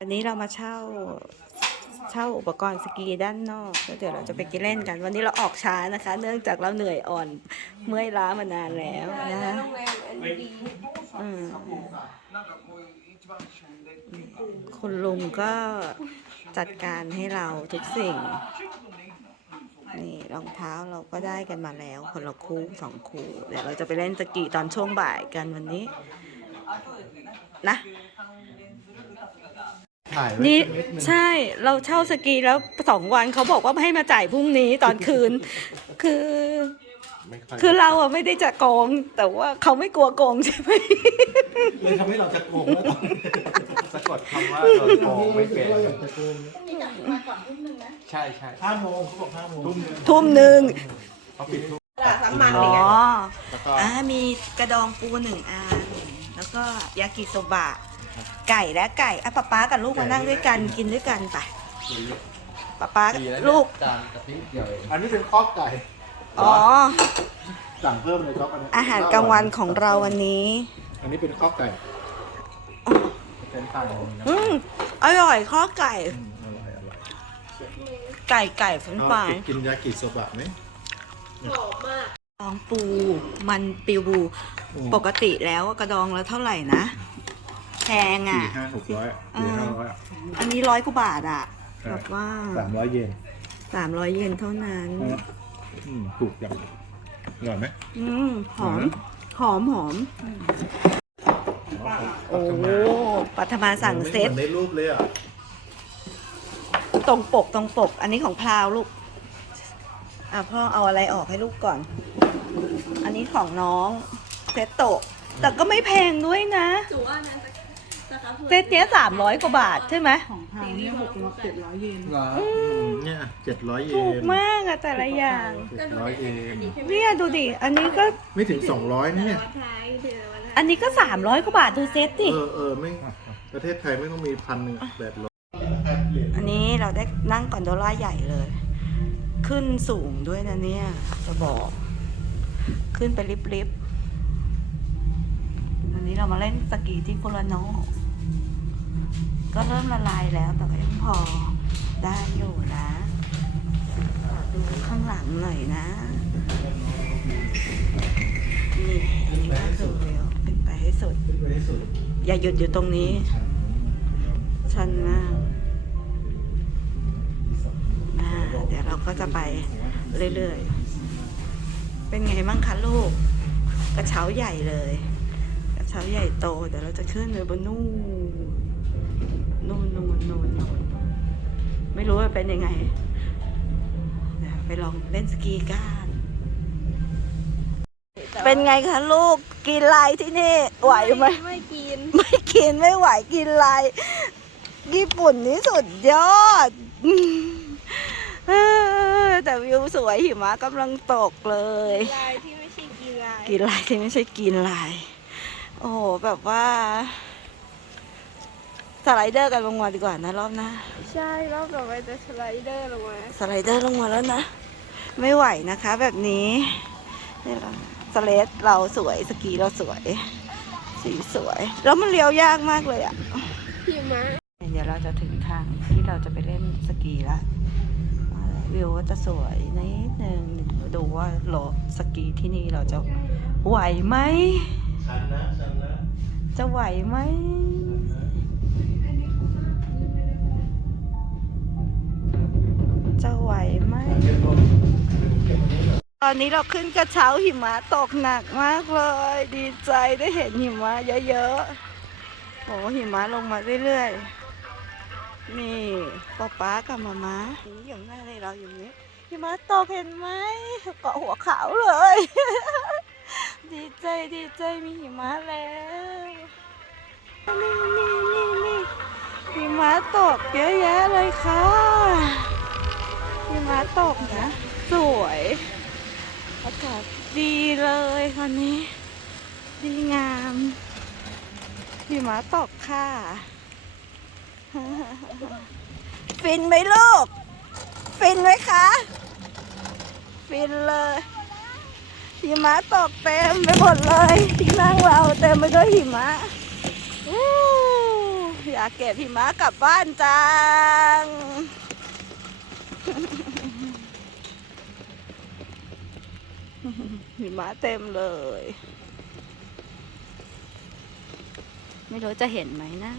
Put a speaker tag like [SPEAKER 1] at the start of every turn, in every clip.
[SPEAKER 1] วันนี้เรามาเช่าเช่าอุปกรณ์สกีด้านนอกแล้วเดี๋ยวเราจะไปกินเล่นกัน วันนี้เราออกช้านะคะ เนื่องจากเราเหนื่อยอ่อนเมื่อยล้ามานานแล้วนะอืมคุณลุงก็จัดการให้เราทุกสิ่ง นี่รองเท้าเราก็ได้กันมาแล้ว คนละคู่สองคู่ เดี๋ยวเราจะไปเล่นสกีตอนช่วงบ่ายกันวันนี้ นะ
[SPEAKER 2] ถ่ายไว้
[SPEAKER 1] นี่
[SPEAKER 2] สักดง
[SPEAKER 1] ใช่เราเช่าสกีแล้วสองวันเขาบอกว่าให้มาจ่ายพรุ่งนี้ตอนคืน คือ
[SPEAKER 2] ไม่ค่อย
[SPEAKER 1] คือเราอะไม่ได้จะโกง แต่ว่าเขาไม่กลัวโกงใช่ไหม
[SPEAKER 2] เลยทำให้เราจะโกงแล้วตอนนี้สะกดคำว่าโดนโกงไม่เป็น
[SPEAKER 3] เราอยากจะโกง
[SPEAKER 2] ใช่ใช่
[SPEAKER 3] ห้าโมงเขาบอกห้าโมงทุ่มนึง
[SPEAKER 1] ทุ่มหนึ่ง
[SPEAKER 2] เขาปิดทุก
[SPEAKER 1] อ๋อ
[SPEAKER 2] แล้วก็
[SPEAKER 1] อ่ามีกระดองปูหนึ่งอัน แล้วก็ยากิโซบะ ไก่และไก่อะป๊าป๊ากับลูกมานั่งด้วยกันกินด้วยกันไปป๊าป๊ากับลูก
[SPEAKER 2] จานกะทิเดียวเองอันนี้เป็นข้อไก่
[SPEAKER 1] อ๋อ
[SPEAKER 3] สั่งเพิ่มเลยครับอันนี้
[SPEAKER 1] อาหารกลางวันของเราวันนี้
[SPEAKER 3] อันนี้เป็นข้าวไก่
[SPEAKER 2] เป็นต่างกันนะ
[SPEAKER 1] อืมอร่อยข้อไก่
[SPEAKER 3] อืมอร่อยอร่อย
[SPEAKER 1] ไก่ไก่เฟรนช์ฟราย
[SPEAKER 3] เอากินยากิโซบะไหม
[SPEAKER 1] กระดองปู มันปิวบู
[SPEAKER 3] อืม
[SPEAKER 1] ปกติแล้วกระดองแล้วเท่าไหร่นะแพงอะ
[SPEAKER 3] สี่ห้าหกร้อยสี่ห้าร้อย
[SPEAKER 1] อันนี้ร้อยกว่าบาทอะ
[SPEAKER 3] ใช่
[SPEAKER 1] แบบว่า
[SPEAKER 3] สามร้อยเยน
[SPEAKER 1] สามร้อยเยนเท่านั้น
[SPEAKER 3] อืมถูกจังอร่อยไหม
[SPEAKER 1] อืมหอม หอมหอม โอ้ปัทมาสั่งเซต
[SPEAKER 3] หมือนในรูปเลยอะ
[SPEAKER 1] ตรงปกตรงปก อันนี้ของพราวลูก อะพ่อเอาอะไรออกให้ลูกก่อน อันนี้ของน้องเซตโตะแต่ก็ไม่แพงด้วยนะ
[SPEAKER 4] ถื
[SPEAKER 1] เซตเนี้ยสามร้อยกว่าบาทใช่ไหม
[SPEAKER 4] ของทางเนี่ยหกร้อยเจ็ดร้อยเยน
[SPEAKER 2] เหรอ
[SPEAKER 3] เนี่ยเจ็ดร้อยเย
[SPEAKER 1] ถูก
[SPEAKER 3] น
[SPEAKER 1] มากอะแต่ละอย่าง
[SPEAKER 3] เจ็ดร้อยเยน
[SPEAKER 1] เนี่ยดูดิ อันนี้ก็
[SPEAKER 3] ไม่ถึงสองร้อยนะเนี่ย
[SPEAKER 4] วัดไทยเดี๋ยววัดไทย
[SPEAKER 1] อันนี้ก็สามร้อยกว่าบาทดูเซตดิ
[SPEAKER 3] เออเออไม่ประเทศไทยไม่ต้องมีพันหนึ่งแปดร้อย
[SPEAKER 1] อันนี้เราได้นั่งกอนโดล่าใหญ่เลย ขึ้นสูงด้วยนะเนี่ย จะบอก ขึ้นไปลิฟต์ๆอันนี้เรามาเล่นสกีที่โคโลโน ก็เริ่มละลายแล้วแต่ก็ยังพอได้อยู่นะขอดูข้างหลังหน่อยนะ นี่อันนี้ก็คือเร็วขึ้นไปให้สุด อย่าหยุดอยู่ตรงนี้ ชันมากอ่าเดี๋ยวเราก็จะไปเรื่อยๆ เป็นไงบ้างคะลูก กระเช้าใหญ่เลย กระเช้าใหญ่โต เดี๋ยวเราจะขึ้นไปบนนู่น ไม่รู้ว่าเป็นยังไงเดี๋ยวไปลองเล่นสกีกัน เป็นไงคะลูกกินอะไรที่นี่ไหวไหม
[SPEAKER 4] ไม่กิน
[SPEAKER 1] ไม่กินไม่ไหวกินอะไรญี่ปุ่นนี่สุดยอดเออแต่วิวสวยหิมะกำลังตกเลย
[SPEAKER 4] ลายที่ไม่ใช่กีฬา
[SPEAKER 1] กินอะไรที่ไม่ใช่กินอะไรโอ้โหแบบว่า สไลเดอร์กันลงมาดีกว่านะรอบหน้า
[SPEAKER 4] ใช่รอบต่อไปจะสไลเดอร์ลงมา
[SPEAKER 1] สไลเดอร์ลงมาแล้วนะ ไม่ไหวนะคะแบบนี้นี่เราสเลดเราสวยสกีเราสวย สีสวย แล้วมันเลี้ยวยากมากเลยอะ
[SPEAKER 4] หิมะ
[SPEAKER 1] เดี๋ยวเราจะถึงทางที่เราจะไปเล่นสกีแล้ววิวก็จะสวยนิดนึงดูว่าโลสกีที่นี่เราจะไหวไหม
[SPEAKER 3] ชันนะชันนะ
[SPEAKER 1] จะไหวไหม จะไหวไหม ตอนนี้เราขึ้นกระเช้าหิมะตกหนักมากเลย ดีใจได้เห็นหิมะเยอะๆ โอ้หิมะลงมาเรื่อยๆ นี่ป๊าป๊ากับมาม้านี่อยู่หน้าเลยเราอยู่นี้หิมะตกเห็นไหมเกาะหัวขาวเลย ดีใจดีใจมีหิมะแล้วนี่นี่นี่นี่หิมะตกเยอะแยะเลยค่ะ หิมะตกนะ สวยอากาศดีเลยวันนี้ ดีงามหิมะตกค่ะฟินไหมลูก ฟินไหมคะ ฟินเลยหิมะตกเต็มไปหมดเลยที่นั่งเราเต็มไปด้วยหิมะอู้หอยากเก็บหิมะกลับบ้านจัง หิมะเต็มเลย ไม่รู้จะเห็นไหมนะ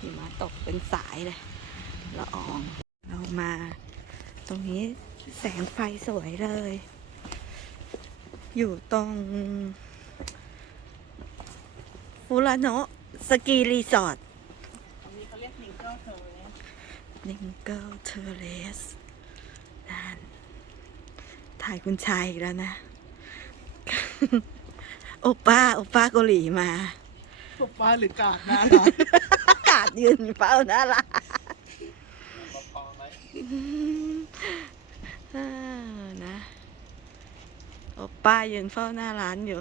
[SPEAKER 1] หิมะตกเป็นสายเลยละอองเรามา ตรงนี้แสงไฟสวยเลย อยู่ตรงฟูรานโนะสกีรีสอร์ทนิงเกิลเทอร์เรส นั่นถ่ายคุณชายอีกแล้วนะ โอป้า โอป้าเกาหลีมา
[SPEAKER 5] ป้าหรือกาดนะร้าน
[SPEAKER 1] อากาศยืนเฝ้าหน้าร้านเออนะ โอป้ายืนเฝ้าหน้าร้านอยู่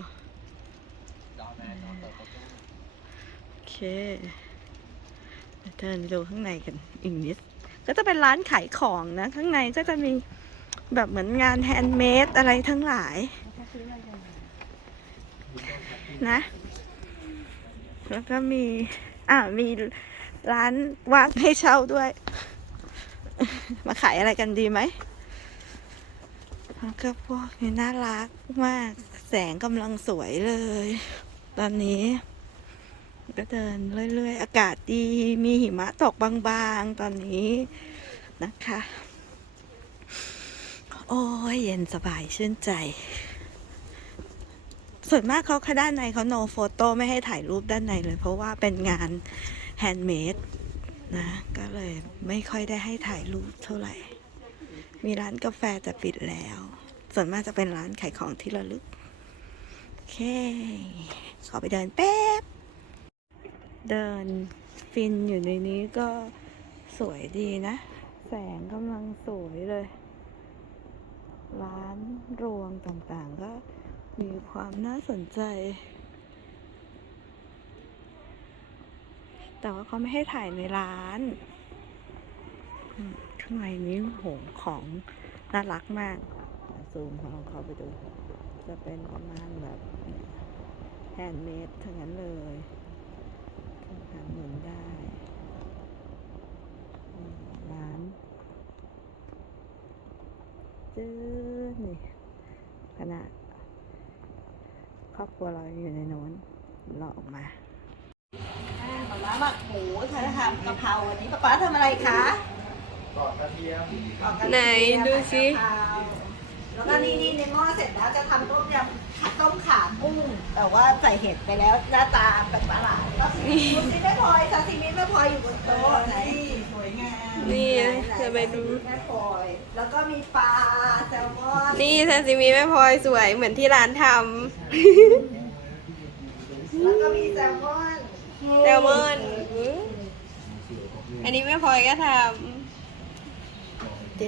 [SPEAKER 1] โอเคเดินดูข้างในกันอีกนิด ก็จะเป็นร้านขายของนะ ข้างในก็จะมีแบบเหมือนงานแฮนด์เมดอะไรทั้งหลาย นะ แล้วก็มี อ่ามีร้านวางให้เช่าด้วย มาขายอะไรกันดีไหมแล้วก็พวกนี้น่ารักมาก แสงกำลังสวยเลย ตอนนี้ ก็เดินเรื่อย ๆ อากาศดี มีหิมะตกบางๆ ตอนนี้นะคะ โอ้ยเย็นสบายชื่นใจ ส่วนมากเขาคด้านในเขาโนโฟโต้ไม่ให้ถ่ายรูปด้านในเลย เพราะว่าเป็นงานแฮนด์เมดนะ ก็เลยไม่ค่อยได้ให้ถ่ายรูปเท่าไหร่ มีร้านกาแฟแต่ปิดแล้ว ส่วนมากจะเป็นร้านขายของที่ระลึก โอเค ขอไปเดินแป๊บ เดินฟินอยู่ในนี้ก็สวยดีนะ แสงกำลังสวยเลย ร้านรวงต่างๆก็มีความน่าสนใจ แต่ว่าเขาไม่ให้ถ่ายในร้านข้างในนี้โหของน่ารักมาก ซูมลองเขาไปดู จะเป็นประมาณแบบแฮนด์เมดทั้งนั้นเลย หาหมุนได้อืมร้านจื้อนี่ขนาดครอบครัวเราอยู่ในโน้นเราออกมาป๊าป๊าหมักหมูทำทำกะเพราวันนี้ป๊าป๊าทำอะไรคะ
[SPEAKER 2] กอดกระเทียม
[SPEAKER 1] กอกระเทียม
[SPEAKER 4] ไหนดูสิ
[SPEAKER 1] กะเพราแล้วก็นี่นี่ในหม้อเสร็จแล้วจะทำต้มยำ ต้มขากุ้งแต่ว่าใส่เห็ดไปแล้วหน้าตาแปลกประหลาดก็ดูสิแม่พลอยซาซิมิแม่พลอยอยู่บนโต๊ะไหน
[SPEAKER 5] สวยงาม
[SPEAKER 4] นี่
[SPEAKER 1] ไหน
[SPEAKER 4] จะไปดู
[SPEAKER 1] แม่พลอยแล้วก็มีปลาแซลมอน
[SPEAKER 4] นี่ซาซิมิแม่พลอยสวยเหมือนที่ร้านท
[SPEAKER 1] แล้วก็มีแซลมอนำ
[SPEAKER 4] แซลมอนอื้ออันนี้แม่พลอยก็ท
[SPEAKER 1] เ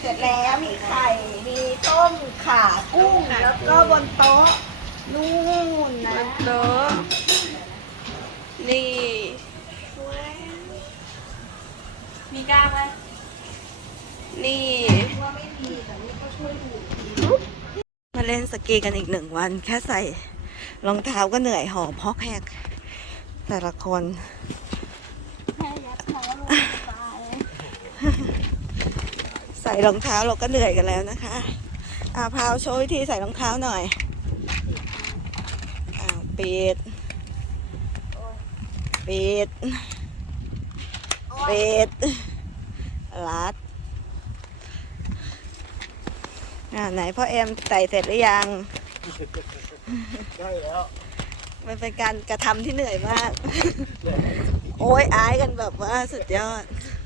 [SPEAKER 1] เสร็จแล้วมีไข่ มีต้มข่ากุ้ง แล้วก็บนโต๊ะนู่นนะ
[SPEAKER 4] นโต๊ะนี่มีกล้างไหมนี่
[SPEAKER 1] ว่าไม่มีแต่นี่ก็ช่วยดูมาเล่นสกีกันอีกหนึ่งวัน แค่ใส่รองเท้าก็เหนื่อยหอบพอกแหกแต่ละคน
[SPEAKER 4] แค่ยัดเท้าลงไป
[SPEAKER 1] ใส่ รองเท้าเราก็เหนื่อยกันแล้วนะคะอาพาวโชว์วิธีใส่รองเท้าหน่อยอ้าวปิด ปิด ปิด รัด อ่าไหนพ่อเอ็มใส่เสร็จหรือยัง
[SPEAKER 3] ได้แล้ว
[SPEAKER 1] มันเป็นการกระทำที่เหนื่อยมาก โอ้ยอายกันแบบว่าสุดยอดเดี๋ย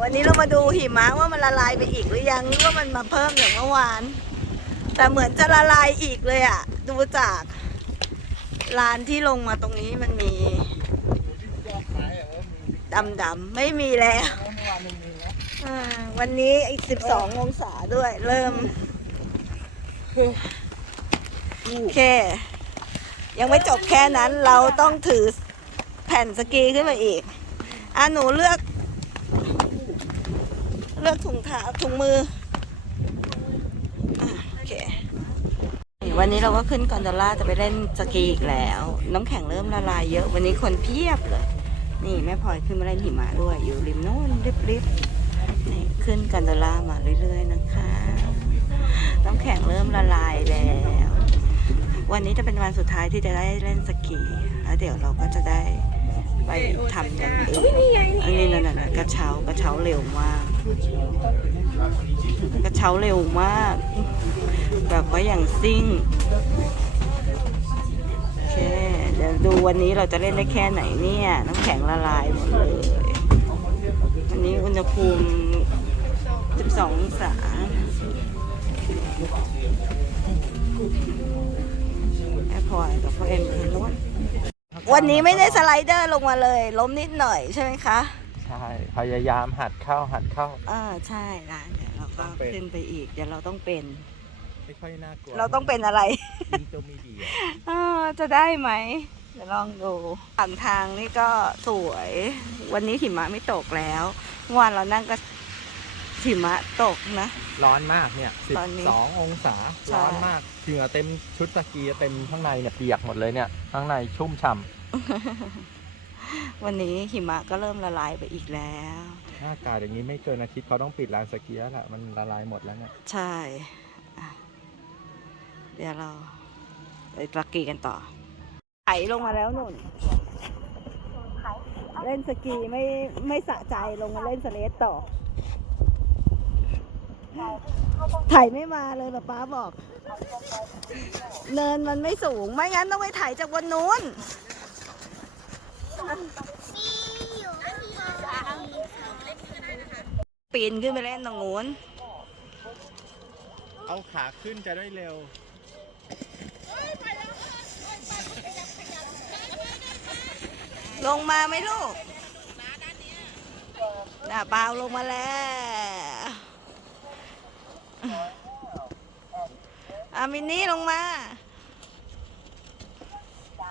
[SPEAKER 1] วันนี้เรามาดูหิมะว่ามันละลายไปอีกหรือยังหรือว่ามันมาเพิ่มอย่างเมื่อวาน แต่เหมือนจะละลายอีกเลยอะดูจากลานที่ลงมาตรงนี้มันมีดำๆไม่มีแล้ววันนี้อีกสิบสององศาด้วย เริ่มโอเค ยังไม่จบแค่นั้นเราต้องถือแผ่นสกีขึ้นมาอีกอะหนูเลือก เลือกถุงเท้าถุงมือโอเควันนี้เราก็ขึ้นกอนโดล่าจะไปเล่นสกีอีกแล้ว น้ำแข็งเริ่มละลายเยอะ วันนี้คนเพียบเลย นี่แม่พลอยขึ้นมาเล่นหิมะด้วย อยู่ริมโน้นริบๆนี่ขึ้นกอนโดล่ามาเรื่อยๆนะคะ น้ำแข็งเริ่มละลายแล้ว วันนี้จะเป็นวันสุดท้ายที่จะได้เล่นสกีแล้วเดี๋ยวเราก็จะได้ไปทำอย่างอื่นอันนี้นั่นๆกระเช้ากระเช้าเร็วมาก กระเช้าเร็วมาก แบบว่าอย่างซิ่ง โอเค เดี๋ยวดูวันนี้เราจะเล่นได้แค่ไหนเนี่ย น้ำแข็งละลายหมดเลยวันนี้อุณหภูมิ 12 องศาแอร์พอร์ตกับพ่อเอ็มคือนู้วันนี้ไม่ได้สไลเดอร์ลงมาเลย ล้มนิดหน่อยใช่ไหมคะ
[SPEAKER 2] ใช่พยายามหัดเข้าหัดเข้า
[SPEAKER 1] อ่าใช่นะเดี๋ยวเราก็
[SPEAKER 2] ต้องเป็น
[SPEAKER 1] ขึ้นไปอีก เดี๋ยวเราต้องเป็น
[SPEAKER 2] ไม่ค่อยน่ากลัว
[SPEAKER 1] เราต้องเป็นอะไร
[SPEAKER 2] มีตัวมีเดีย
[SPEAKER 1] อ่าจะได้ไหมเดี๋ยวลองดูฝั่งทางนี่ก็สวย วันนี้หิมะไม่ตกแล้วเมื่อวานเรานั่งก็หิมะตกนะ
[SPEAKER 2] ร้อนมากเนี่ย
[SPEAKER 1] ตอนนี้
[SPEAKER 2] 12องศา
[SPEAKER 1] ใช่
[SPEAKER 2] ร้อนมากเหงื่อเต็มชุดสกีเต็มข้างในเนี่ยเปียกหมดเลยเนี่ย ข้างในชุ่มฉ่
[SPEAKER 1] วันนี้หิมะก็เริ่มละลายไปอีกแล้วำ
[SPEAKER 2] หน้าอากาศอย่างนี้ไม่เกินอาทิตย์เขาต้องปิดลานสกีแล้วแหละมันละลายหมดแล้วเนี่ย
[SPEAKER 1] ใช่อะเดี๋ยวเราไปตะกีกันต่อไถลงมาแล้วนุ่น เล่นสกีไม่ไม่สะใจลงมาเล่นสเลตต่อ ไถไม่มาเลยป้าป้าบอก เนินมันไม่สูง ไม่งั้นต้องไปไถจากบนนู้น ปีนขึ้นไปเล่นตรงนู้น
[SPEAKER 2] เอาขาขึ้นจะได้เร็ว
[SPEAKER 1] ลงมาไหมลูกน่ะเปล่าลงมาแล้วอามินนี่ลงมา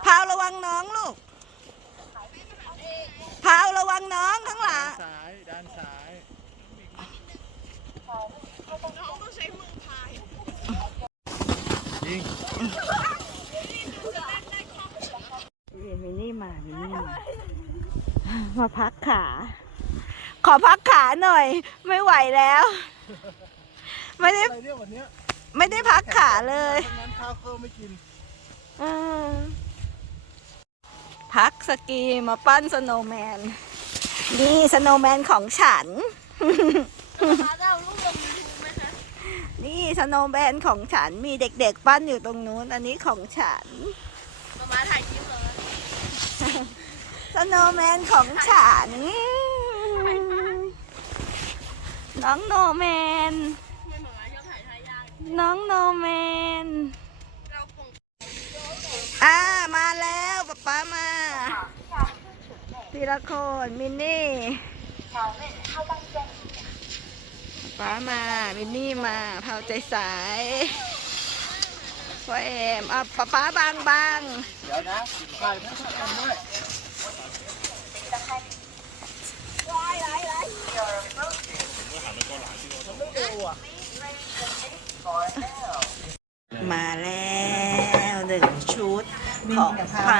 [SPEAKER 1] พาวระวังน้องลูกพาวระวังน้องข้างหลัง
[SPEAKER 2] ซ้ายด้านซ้าย
[SPEAKER 1] นี่มินนี่มามินี่มามาพักขา ขอพักขาหน่อย ไม่ไหวแล้ว ไม่ได้
[SPEAKER 3] อะไรเนี่ยวันเนี้ย
[SPEAKER 1] ไม่ได้พักขาเลย
[SPEAKER 3] ทั้งนั้นข้าวก็ไม่กิน
[SPEAKER 1] เออพักสกีมาปั้นสโนว์แมน นี่สโนว์แมนของฉัน เราลูกลง นี่สโนว์แมนของฉันมีเด็กๆปั้นอยู่ตรงนู้น อันนี้ของฉัน
[SPEAKER 4] มาถ่ายคลิปเลย
[SPEAKER 1] สโนว์แมนของฉัน น้องโนแมนน้องโนแมนอ่ามาแล้วป๊าป๊ามา ทีละคนมินนี่ ป๊ามามินนี่มาเผาใจสายพ่อเอมอะป๊าป๊าบางบาง
[SPEAKER 3] เดี๋ยวนะใส่ทั้งสองด้วย
[SPEAKER 1] มาแล้วหนึ่งชุดของเผา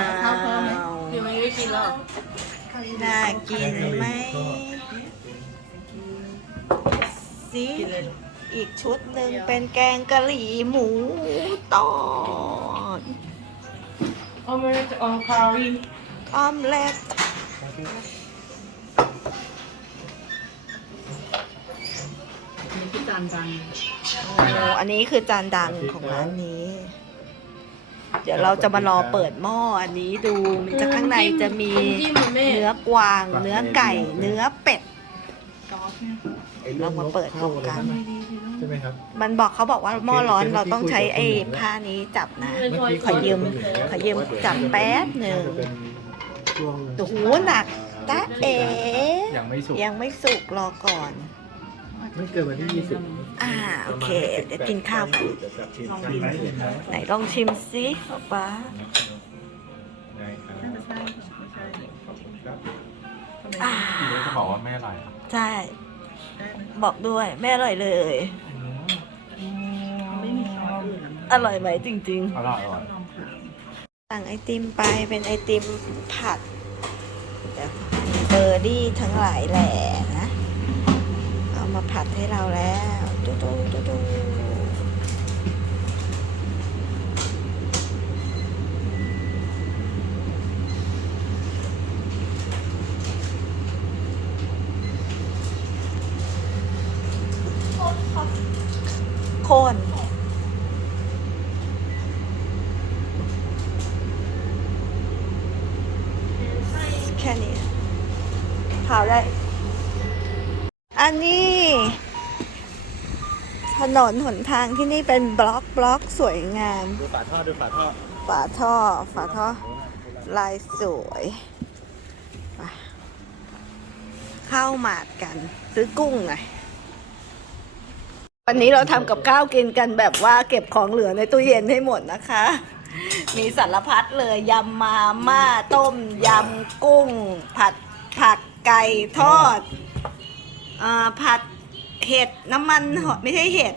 [SPEAKER 4] เดี๋ยวไม่ได้กินแล้ว
[SPEAKER 1] น่ากินไหม สิอีกชุดหนึ่งเป็นแกงกะหรี่หมูตอด
[SPEAKER 5] เอาไม่ได้เอาคารี
[SPEAKER 1] ออมเล็ตโอ้อันนี้คือจานดังของร้านนี้ เดี๋ยวเราจะมารอเปิดหม้ออันนี้ดูมันจะข้างในจะมี
[SPEAKER 4] จิ้มเหมือนแม่
[SPEAKER 1] เนื้อกวาง เนื้อไก่ เนื้อเป็ด เรามาเปิดดูกัน
[SPEAKER 3] ใช่ไหมครับ
[SPEAKER 1] มันบอกเขาบอกว่าหม้อร้อนเราต้องใช้ไอ้ผ้านี้จับนะ ขอยืมขอยืมจับแป๊บหนึ่ง
[SPEAKER 3] จะเป็นช่วง
[SPEAKER 1] โอ้โหหนักตะเอ๋
[SPEAKER 2] ยังไม่สุก
[SPEAKER 1] ยังไม่สุกรอก่อน
[SPEAKER 3] ไม่เกินวันที่ยี่สิบ
[SPEAKER 1] อ่าโอเคเดี๋ยวกินข้าวกันลองกินไหนลองชิมสิป๊า
[SPEAKER 3] ได้ครับ
[SPEAKER 1] อ่า
[SPEAKER 2] จะบอกว่าไม่อร่อยอะ
[SPEAKER 1] ใช่ บอกด้วยแม่อร่อยเลย
[SPEAKER 5] ไม่มีซอสอื่น
[SPEAKER 1] อร่อยไหมจริง
[SPEAKER 2] อร่อยอร่อย
[SPEAKER 1] ๆ สั่งไอติมไปเป็นไอติมผัดเดี๋ยวเบอร์ดี้ทั้งหลายแหล่นะ เอามาผัดให้เราแล้ว ดูดูดูดู คน แค่นี้เผาได้ อันนี้ ถนนหนทางที่นี่เป็นบล็อกบล็อกสวยงาม
[SPEAKER 2] ดูฝาท่อดูฝาท่อ
[SPEAKER 1] ฝาท่อฝาท่อ ลายสวยไปข้าวหมาดกัน ซื้อกุ้งหน่อย วันนี้เราทำกับข้าวกินกันแบบว่าเก็บของเหลือในตู้เย็นให้หมดนะคะ มีสารพัดเลยยำมาม่าต้มยำกุ้ง ผัดผักไก่ทอดอาผัดเห็ดน้ำมันหอยไม่ใช่เห็ด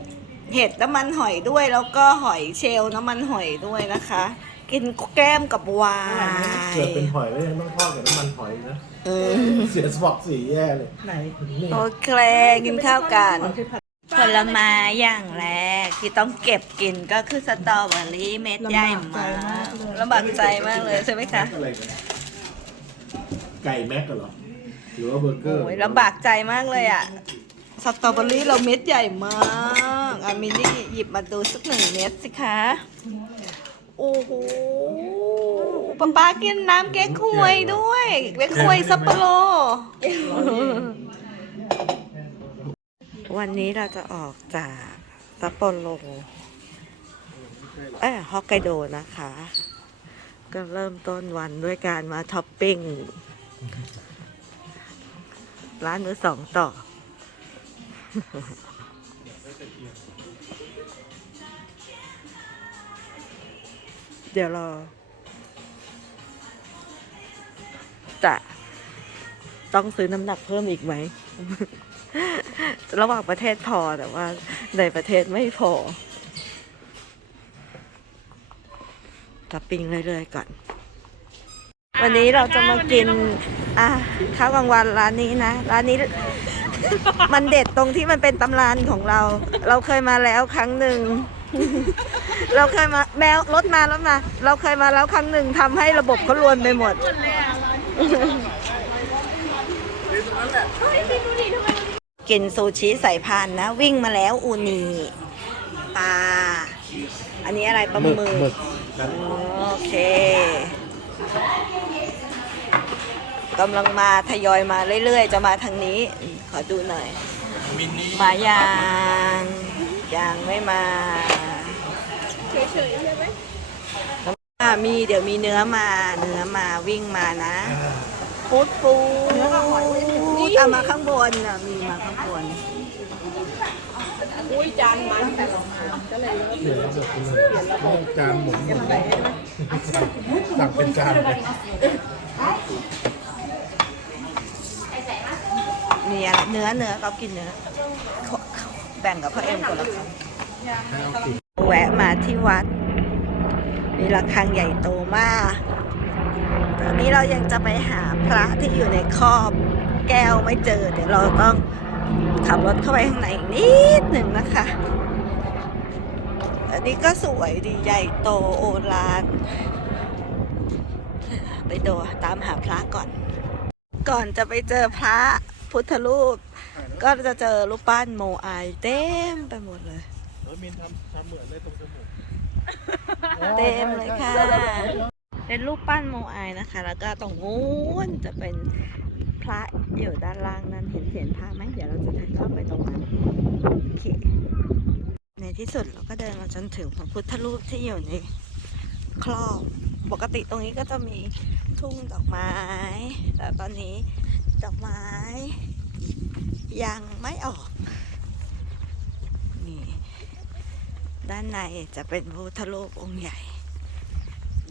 [SPEAKER 1] เห็ดน้ำมันหอยด้วยแล้วก็หอยเชลล์น้ำมันหอยด้วยนะคะ กินแก้มกับไวาย
[SPEAKER 3] เกิดเป็นหอยแล้วยังต้องทอดกับน้ำมันหอยนะ
[SPEAKER 1] เออ
[SPEAKER 3] เสียสปอกสีแย่เลย
[SPEAKER 5] ไหน
[SPEAKER 1] โอเคกินข้าวกันผ ลไม้อย่างแรกที่ต้องเก็บกินก็คือสตรอเบอรี่เม็ดใหญ่มากลำบากใจมากเลยใช่ไหมคะ
[SPEAKER 3] อะไรกันไก่แม็กกันเหรอ หรือว่าเบอร์เกอร์
[SPEAKER 1] โอ้ยลำบากใจมากเลยอะ สตรอเบอรี่เราเม็ดใหญ่มากอามินี่หยิบมาดูสักหนึ่งเม็ดสิคะ โอ้โหป๊าป๊ากินน้ำเก๊กฮวยด้วยเก๊กฮวยซัปโปโร วันนี้เราจะออกจากซัปโปโรเอ้ยฮอกไกโดนะคะ ก็เริ่มต้นวันด้วยการมาท็อปปิ้ง ร้านมือสองต่อ เดี๋ยวเรอจะต้องซื้อน้ำหนักเพิ่มอีกไหม ระหว่างประเทศพอแต่ว่าในประเทศไม่พอท็อปปิ้งเรื่อยๆก่อน วันนี้เราจะมากินอะข้าวกลางวันร้านนี้นะ ร้านนี้ มันเด็ดตรงที่มันเป็นตำรานของเรา เราเคยมาแล้วครั้งหนึ่ง เราเคยมาแมวรถมารถมา เราเคยมาแล้วครั้งหนึ่งทำให้ระบบเขารวนไปหมด กินซูชิใส่พานนะ วิ่งมาแล้วอูนีปลาอันนี้อะไรปลาหมึกโอเคกำลังมาทยอยมาเรื่อยๆ จะมาทางนี้ ขอดูหน่อย
[SPEAKER 2] มินนี่
[SPEAKER 1] มายังยังไม่มาเฉยๆใช่ไหมมีเดี๋ยวมีเนื้อมาเนื้อมาวิ่งมานะ ฟูดฟูดเอามาข้างบนน่ะมีมาข้างบน
[SPEAKER 3] เดี๋ยวเราจะกินเลยจานหมุนหมุนสั่งเป็นจานเลย
[SPEAKER 1] มีเนื้อเนื้อเรากินเนื้อแบ่งกับพ่อเอ็มคนละคำ
[SPEAKER 3] ให้เอากิน
[SPEAKER 1] แวะมาที่วัดมีระฆังใหญ่โตมาก ตอนนี้เรายังจะไปหาพระที่อยู่ในครอบแก้วไม่เจอ เดี๋ยวเราต้องขับรถเข้าไปข้างในอีกนิดหนึ่งนะคะ อันนี้ก็สวยดีใหญ่โตโอฬารไปดูตามหาพระก่อน ก่อนจะไปเจอพระพุทธรูป ก็จะเจอรูปปั้นโมไอายเต็มไปหมดเลย
[SPEAKER 3] เออมินทำทำเหมือนเลยตรงจมูก
[SPEAKER 1] เต็มเลยค่ะ เป็นรูปปั้นโมไอายนะคะ แล้วก็ตรงนู้นจะเป็นพระอยู่ด้านล่างนั้นเห็นเสียนพระไหมเดี๋ยวเราจะเข้าไปตรงนั้นโอเคในที่สุดเราก็เดินมาจนถึงพระพุทธรูปที่อยู่ในคลองปกติตรงนี้ก็จะมีทุ่งดอกไม้ แต่ตอนนี้ดอกไม้ ยังไม่ออกนี่ด้านในจะเป็นพุทธรูปองค์ใหญ่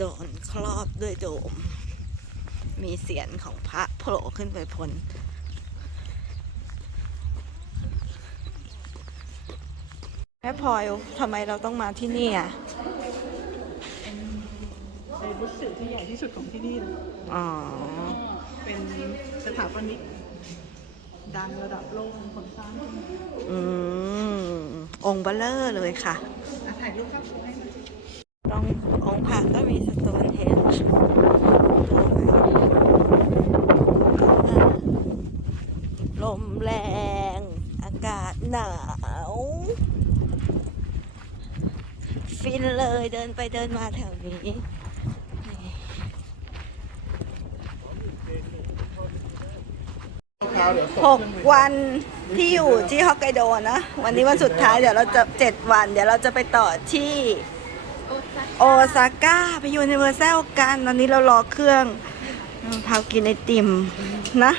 [SPEAKER 1] โดนครอบด้วยโดม มีเสียนของพระโผล่ขึ้นไปพ้นแม่พลอยทำไมเราต้องมาที่นี่อะ
[SPEAKER 5] ในบุษที่ใหญ่ที่สุดของที่นี่นะ
[SPEAKER 1] อ๋อ
[SPEAKER 5] เป็นสถาปนิกดังระดับโลกของสร้าง
[SPEAKER 1] อืม องค์เบลเลอร์เลยค่ะ
[SPEAKER 5] อะถ่ายรูปครับให้มา
[SPEAKER 1] ตรงองค์พระก็มีสโตนเฮนจ์ลมแรง อากาศหนาว ฟินเลยเดินไปเดินมาแถวนี้หกวันที่อยู่ที่ฮอกไกโดนะ วันนี้วันสุดท้ายเดี๋ยวเราจะเจ็ดวัน เดี๋ยวเราจะไปต่อที่ โอซาก้าไปยูนิเวอร์แซลกันตอนนี้เรารอเครื่องพากินไอติมนะ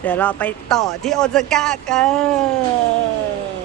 [SPEAKER 1] เดี๋ยวเราไปต่อที่โอซาก้ากัน